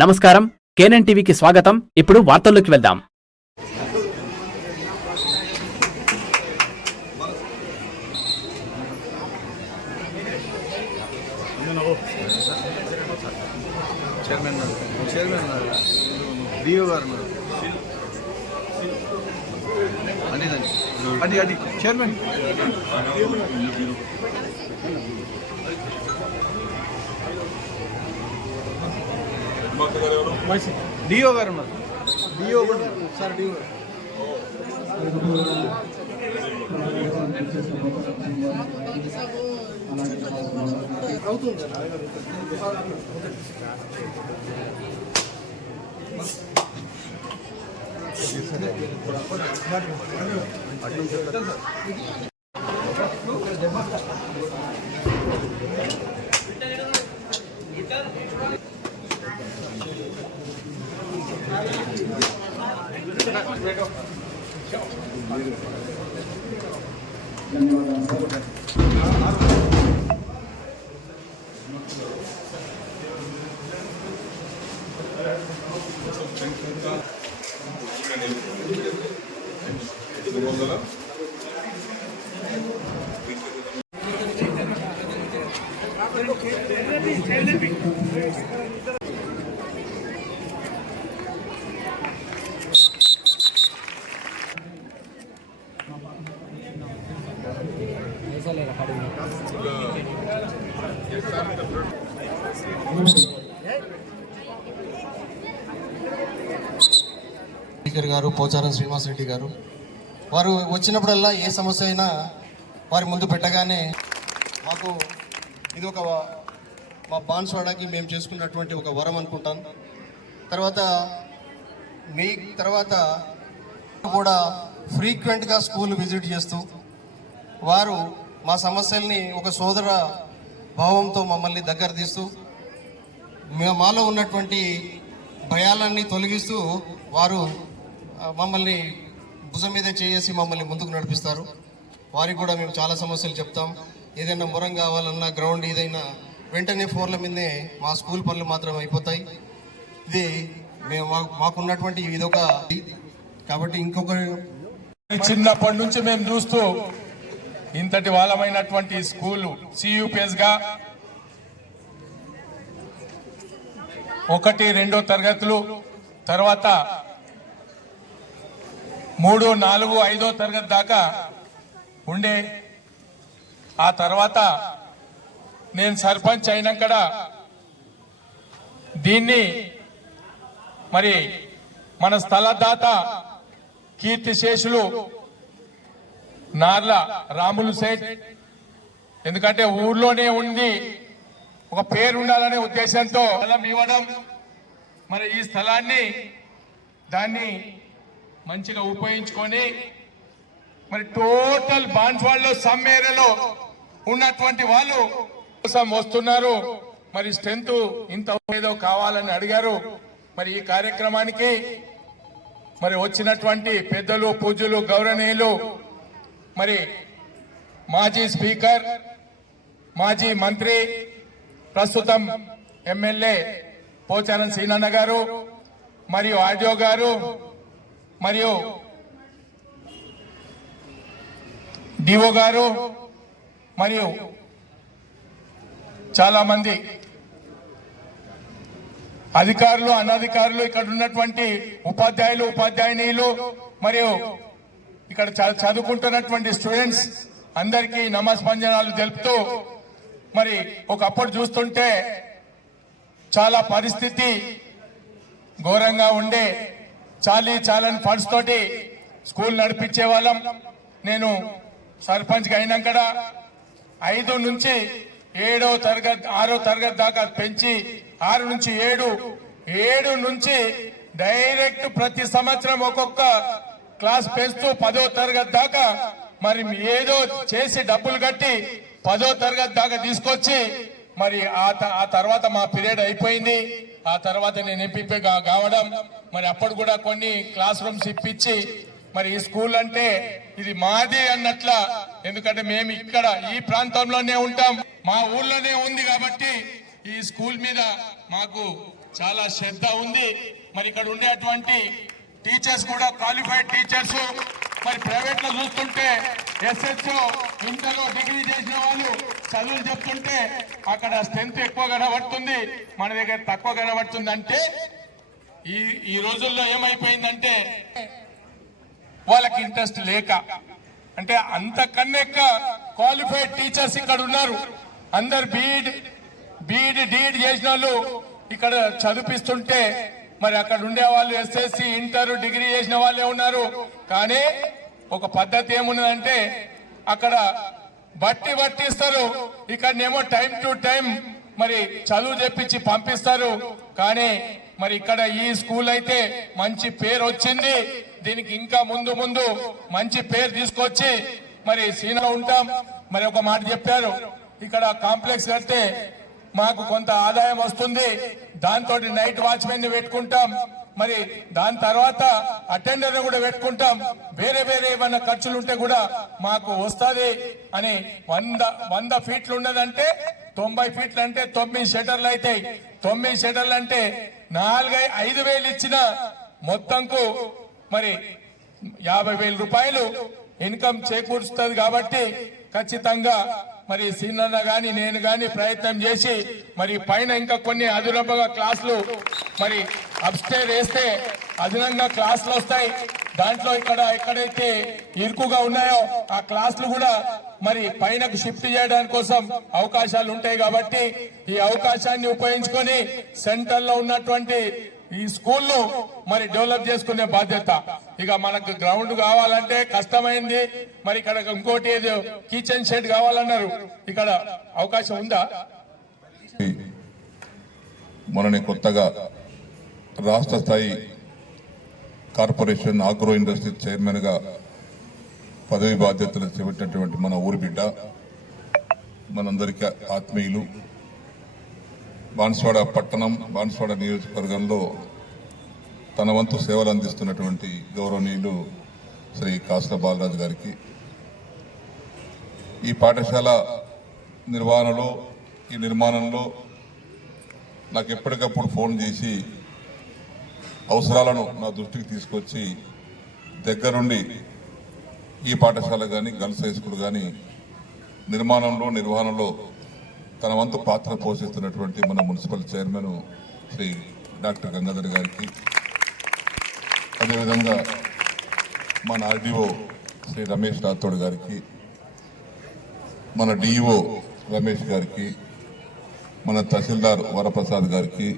నమస్కారం, కేఎన్ఎన్ టీవీకి స్వాగతం. ఇప్పుడు వార్తల్లోకి వెళ్దాం. చైర్మన్ డిఓ గారు ఉన్నారు. డిఓ సార్ డిఓ అవుతుంది. గారు పోచారం శ్రీనివాస్ రెడ్డి గారు వారు వచ్చినప్పుడల్లా ఏ సమస్య అయినా వారి ముందు పెట్టగానే మాకు ఇది ఒక మా బాన్స్వాడకి మేము చేసుకున్నటువంటి ఒక వరం అనుకుంటాను. తర్వాత మీ తర్వాత కూడా ఫ్రీక్వెంట్గా స్కూల్ విజిట్ చేస్తూ వారు మా సమస్యల్ని ఒక సోదర భావంతో మమ్మల్ని దగ్గర తీస్తూ మాలో ఉన్నటువంటి భయాలన్నీ తొలగిస్తూ వారు మమ్మల్ని భుజం మీద చేసి మమ్మల్ని ముందుకు నడిపిస్తారు. వారికి కూడా మేము చాలా సమస్యలు చెప్తాం. ఏదైనా మొరం కావాలన్నా గ్రౌండ్ ఏదైనా వెంటనే ఫోన్ల మీదే మా స్కూల్ పనులు మాత్రం అయిపోతాయి. ఇది మేము మాకున్నటువంటి ఇదొక కాబట్టి ఇంకొక చిన్నప్పటి నుంచి మేము చూస్తూ ఇంతటి వాళ్ళమైనటువంటి స్కూలు సియుపిఎస్గా 1, 2 తరగతులు తర్వాత 3, 4, 5 తరగతి దాకా ఉండే ఆ తర్వాత నేను సర్పంచ్ అయినాక దీన్ని మరి మన స్థలదాత కీర్తిశేషులు నార్ల రాములు సేట్, ఎందుకంటే ఊర్లోనే ఉంది ఒక పేరు ఉండాలనే ఉద్దేశంతో స్థలం ఇవ్వడం, మరి ఈ స్థలాన్ని దాన్ని మంచిగా ఉపయోగించుకొని మరి టోటల్ బాన్స్వాడలో సమ్ ఏరియాలో ఉన్నటువంటి వాళ్ళు కోసం వస్తున్నారు. మరి స్ట్రెంత్ ఇంత ఏదో కావాలని అడిగారు. మరి ఈ కార్యక్రమానికి మరి వచ్చినటువంటి పెద్దలు, పూజ్యులు, గౌరవనీయులు, మరి మాజీ స్పీకర్, మాజీ మంత్రి, ప్రస్తుతం ఎమ్మెల్యే పోచారం సీనన్న గారు, మరియు ఆడియో గారు, మరియు డిఓ గారు, మరియు చాలా మంది అధికారులు, అనధికారులు, ఇక్కడ ఉన్నటువంటి ఉపాధ్యాయులు, ఉపాధ్యాయునీలు, మరియు ఇక్కడ చదువుకుంటున్నటువంటి స్టూడెంట్స్ అందరికీ నమస్పంజనాలు తెలుపుతూ మరి ఒకప్పుడు చూస్తుంటే చాలా పరిస్థితి ఘోరంగా ఉండే. చాలని ఫండ్స్ తోటి స్కూల్ నడిపించే వాళ్ళం. నేను సర్పంచ్గా అయినాక 5 నుంచి 7వ తరగతి 6వ తరగతి దాకా పెంచి 6 నుంచి 7 నుంచి డైరెక్ట్ ప్రతి సంవత్సరం ఒక్కొక్క క్లాస్ పెంచుతూ 10వ తరగతి దాకా మరి ఏదో చేసి డబ్బులు కట్టి 10వ తరగతి దాకా తీసుకొచ్చి మరి ఆ తర్వాత మా పీరియడ్ అయిపోయింది. ఆ తర్వాత నేను ఎంపీ కావడం, మరి అప్పుడు కూడా కొన్ని క్లాస్ రూమ్స్ ఇప్పించి మరి ఈ స్కూల్ అంటే ఇది మాది అన్నట్ల, ఎందుకంటే మేము ఇక్కడ ఈ ప్రాంతంలోనే ఉంటాం, మా ఊర్లోనే ఉంది కాబట్టి ఈ స్కూల్ మీద మాకు చాలా శ్రద్ధ ఉంది. మరి ఇక్కడ ఉండేటువంటి టీచర్స్ కూడా క్వాలిఫైడ్ టీచర్స్. మరి ప్రైవేట్ లో చూస్తుంటే ఎస్హెచ్ఓ ఇంటర్లో డిగ్రీ చేసిన వాళ్ళు చదువులు చెప్తుంటే అక్కడ స్ట్రెంత్ ఎక్కువ కనబడుతుంది, మన దగ్గర తక్కువ కనబడుతుంది. అంటే ఈ రోజుల్లో ఏమైపోయిందంటే వాళ్ళకి ఇంట్రెస్ట్ లేక, అంటే అంతకన్నా ఎక్కువ క్వాలిఫైడ్ టీచర్స్ ఇక్కడ ఉన్నారు. అందరు బీఈడి డిఈడి చేసిన వాళ్ళు ఇక్కడ చదివిస్తుంటే మరి అక్కడ ఉండే వాళ్ళు ఎస్ఎస్సి ఇంటర్ డిగ్రీ చేసిన వాళ్ళే ఉన్నారు. కానీ ఒక పద్ధతి ఏమున్నదంటే అక్కడ బట్టిస్తారు, ఇక్కడనేమో టైం టు టైం మరి చదువు చెప్పించి పంపిస్తారు. కానీ మరి ఇక్కడ ఈ స్కూల్ అయితే మంచి పేరు వచ్చింది. దీనికి ఇంకా ముందు ముందు మంచి పేరు తీసుకొచ్చి మరి సీనియర్ ఉంటాం. మరి ఒక మాట చెప్పారు, ఇక్కడ కాంప్లెక్స్ కడితే మాకు కొంత ఆదాయం వస్తుంది, దాంతో నైట్ వాచ్మెన్ ని పెట్టుకుంటాం, మరి దాని తర్వాత అటెండర్ కూడా పెట్టుకుంటాం, వేరే ఏమైనా ఖర్చులు ఉంటే కూడా మాకు వస్తుంది అని 100 ఫీట్లు ఉన్నదంటే 90 ఫీట్లు అంటే 9 షటర్లు అవుతాయి. 9 షటర్లు అంటే 5,000 ఇచ్చిన మొత్తంకు మరి 50,000 రూపాయలు ఇన్కమ్ చేకూరుస్తుంది. కాబట్టి ఖచ్చితంగా మరి సీనన్న గాని నేను గాని ప్రయత్నం చేసి మరి పైన ఇంకా కొన్ని అదనంగా క్లాసులు మరి అప్స్టేర్ వేస్తే అదనంగా క్లాసులు వస్తాయి. దాంట్లో ఎక్కడైతే ఇరుకుగా ఉన్నాయో ఆ క్లాసులు కూడా మరి పైనకు షిఫ్ట్ చేయడానికి కోసం అవకాశాలు ఉంటాయి. కాబట్టి ఈ అవకాశాన్ని ఉపయోగించుకొని సెంటర్ లో ఉన్నటువంటి ఈ స్కూల్ మరి డెవలప్ చేసుకునే బాధ్యత. ఇక మనకు గ్రౌండ్ కావాలంటే కష్టమైంది. మరి ఇక్కడ ఇంకోటి ఏదో కిచెన్ షెడ్ కావాలన్నారు, ఇక్కడ అవకాశం ఉందా? మనని కొత్తగా రాష్ట్ర స్థాయి కార్పొరేషన్ ఆగ్రో ఇండస్ట్రీ చైర్మన్ గా పదవి బాధ్యతలు చేపట్టినటువంటి మన ఊరి బిడ్డ, మనందరికీ ఆత్మీయులు, బాన్స్వాడ పట్టణం బాన్స్వాడ నియోజకవర్గంలో తన వంతు సేవలు అందిస్తున్నటువంటి గౌరవనీయులు శ్రీ కాసుల బాలరాజు గారికి, ఈ పాఠశాల నిర్వహణలో ఈ నిర్మాణంలో నాకు ఎప్పటికప్పుడు ఫోన్ చేసి అవసరాలను నా దృష్టికి తీసుకొచ్చి దగ్గరుండి ఈ పాఠశాల కానీ గర్ల్స్ హై స్కూల్ కానీ నిర్వహణలో తన వంతు పాత్ర పోషిస్తున్నటువంటి మన municipal chairman Shri doctor Gangadhar గారికి, అదేవిధంగా మన ఆర్డీఓ శ్రీ రమేష్ రాథోడ్ గారికి, మన డిఈఓ రమేష్ గారికి, మన తహసీల్దార్ వరప్రసాద్ గారికి,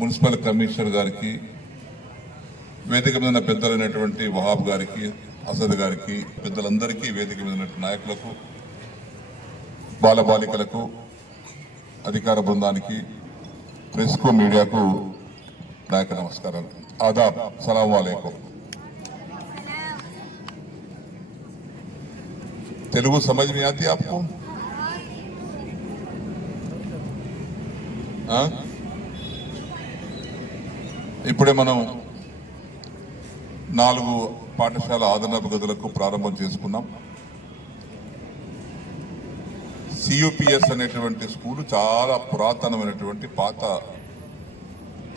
మున్సిపల్ కమిషనర్ గారికి, వేదిక మీద పెద్దలైనటువంటి వహాబ్ గారికి, అసద్ గారికి, పెద్దలందరికీ వేదిక మీద నాయకులకు, బాలబాలికలకు, అధికార బృందానికి, ప్రెస్ కు, మీడియాకు నాయక నమస్కారాలు, ఆదాబ్, సలాం వాలేకుం. తెలుగు समझ में आती आपको? ఇప్పుడే మనం 4 పాఠశాల ఆదరణపు గదులకు ప్రారంభం చేసుకున్నాం. సియుపిఎస్ అనేటువంటి స్కూల్ చాలా పురాతనమైనటువంటి పాత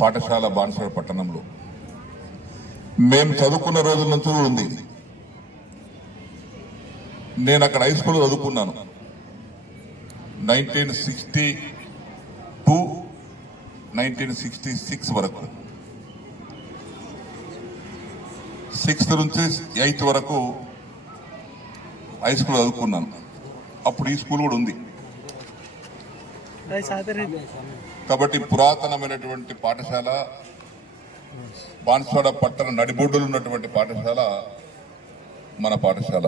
పాఠశాల బాన్స్వాడ పట్టణంలో మేము చదువుకున్న రోజుల నుంచి ఉంది. నేను అక్కడ హై స్కూల్ చదువుకున్నాను 1960 to 1966 వరకు. 6th నుంచి 8th వరకు హై స్కూల్ చదువుకున్నాను. అప్పుడు ఈ స్కూల్ కూడా ఉంది. కాబట్టి పురాతనమైనటువంటి పాఠశాల, బాన్స్వాడ పట్టణ నడిబొడ్డులు ఉన్నటువంటి పాఠశాల మన పాఠశాల.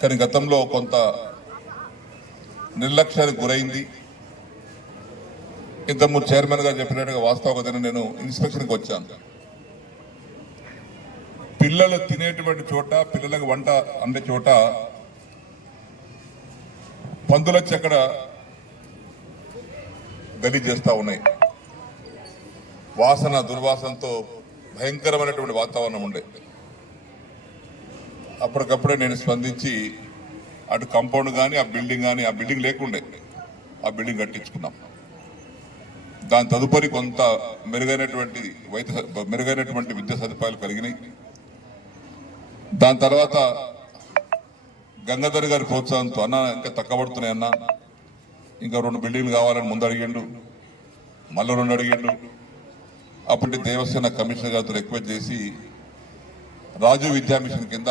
కానీ గతంలో కొంత నిర్లక్ష్యానికి గురైంది. ఇంతకుముందు చైర్మన్ గారు చెప్పినట్టుగా వాస్తవంగా నేను ఇన్స్పెక్షన్కి వచ్చాను. పిల్లలు తినేటువంటి చోట, పిల్లలకు వంట అందే చోట పందులొచ్చి అక్కడ గలీజ్ చేస్తా ఉన్నాయి. వాసన దుర్వాసనతో భయంకరమైనటువంటి వాతావరణం ఉండే. అప్పటికప్పుడే నేను స్పందించి అటు కాంపౌండ్ కానీ ఆ బిల్డింగ్ లేకుండే ఆ బిల్డింగ్ కట్టించుకున్నాం. దాని తదుపరి కొంత మెరుగైనటువంటి విద్యా సదుపాయాలు కలిగినాయి. దాని తర్వాత గంగాధర్ గారి ప్రోత్సాహంతో అన్న ఇంకా తక్కబడుతున్నాయన్నా, ఇంకా 2 బిల్డింగ్లు కావాలని ముందు అడిగిండు, మళ్ళీ 2 అడిగిండు. అప్పటి దేవసేన కమిషనర్ గారితో రిక్వెస్ట్ చేసి రాజు విద్యా మిషన్ కింద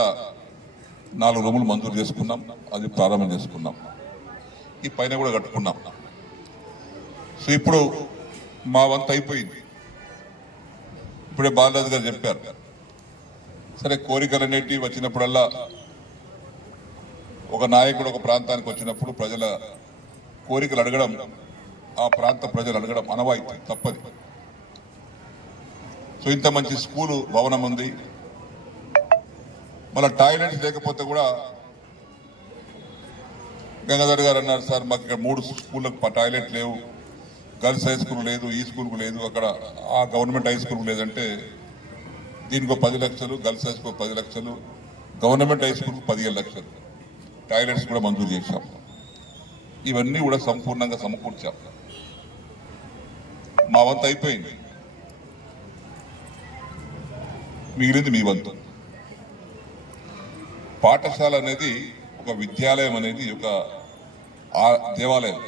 4 రూములు మంజూరు చేసుకున్నాం. అది ప్రారంభం చేసుకున్నాం. ఈ పైన కూడా కట్టుకున్నాం. సో ఇప్పుడు మా వంతు అయిపోయింది. ఇప్పుడే బాలరాజు గారు చెప్పారు, సరే కోరికలు అనేటివి వచ్చినప్పుడల్లా ఒక నాయకుడు ఒక ప్రాంతానికి వచ్చినప్పుడు ప్రజల కోరికలు అడగడం, ఆ ప్రాంత ప్రజలు అడగడం అనవాయితీ, తప్పది. సో ఇంత మంచి స్కూలు భవనం ఉంది, మళ్ళీ టాయిలెట్స్ లేకపోతే కూడా గంగాధర్ గారు అన్నారు, సార్ మాకు ఇక్కడ 3 స్కూళ్ళకు టాయిలెట్ లేవు, గర్ల్స్ హై స్కూల్ లేదు, ఈ స్కూల్కు లేదు, అక్కడ ఆ గవర్నమెంట్ హై స్కూల్ లేదంటే దీనికి 10 లక్షలు, గర్ల్స్ హై స్కూల్ 10 లక్షలు, గవర్నమెంట్ హై స్కూల్కు 15 లక్షలు, టాయిలెట్స్ కూడా మంజూరు చేశాం. ఇవన్నీ కూడా సంపూర్ణంగా సమకూర్చాం. మా వంతు అయిపోయింది, మిగిలింది మీ వంతు. పాఠశాల అనేది ఒక విద్యాలయం అనేది ఒక దేవాలయం.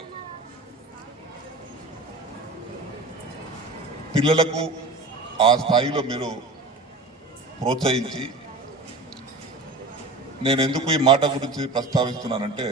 పిల్లలకు ఆ స్థాయిలో మీరు ప్రోత్సహించి, నేను ఎందుకు ఈ మాట గురించి ప్రస్తావిస్తున్నానంటే